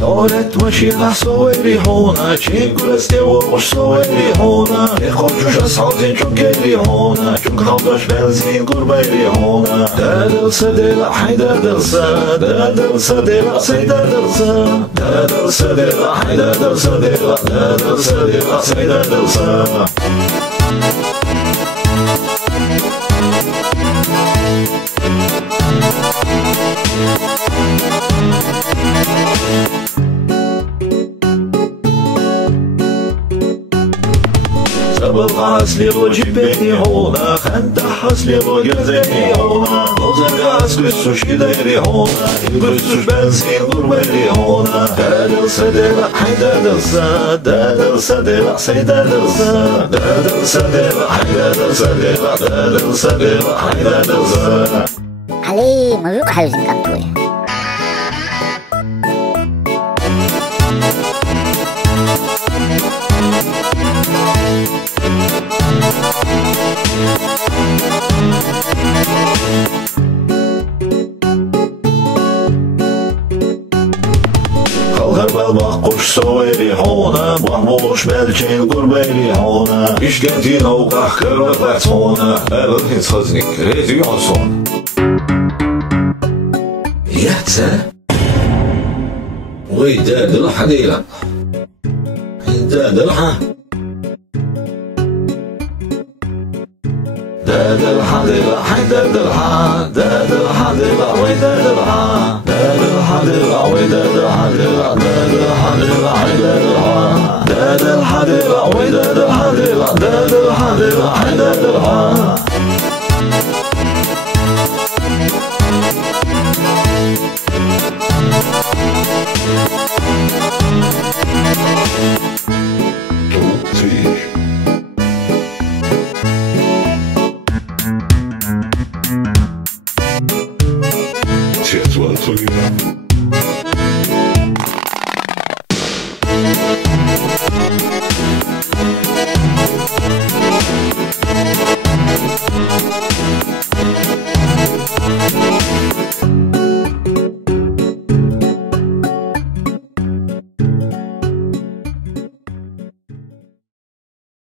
نورت ماشينة صوري هنا چنگل استيو مش صوري هنا يخوجوش أصحابين چون گيري هنا چون خمداش بنزين قربيري هنا دادلسا دلا حي دادلسا دادلسا دلا سي دادلسا دادلسا دلا حي دادلسا دلا دادلسا دلا سي دادلسا سبق أصلي وجبني هنا خندح أصلي وجزني هنا وزرق أصلي السوشي دايري هنا يبرسوش بنزين قربيري هنا دادلسا دلا حي دادلسا دادلسا دلا سي دادلسا دادلسا دلا حي دادلسا دلا دادلسا دلا حي دادلسا علي مزوق حيوزن كانتوي بالباق قش صويري هنا محموش مالكين قربيري هنا إشكنتين أوقع كربات هنا أبغي صدنك ريدي عصون يحتى ويداد الحديلة داد الحا داد الحديلة حي داد الحا داد الحديلة ويداد الحا داد الحديلة ويداد الحديلة داد الحديلة حي داد الحا داد الحديلة ويداد الحديلة داد الحديلة حي داد الحا Cię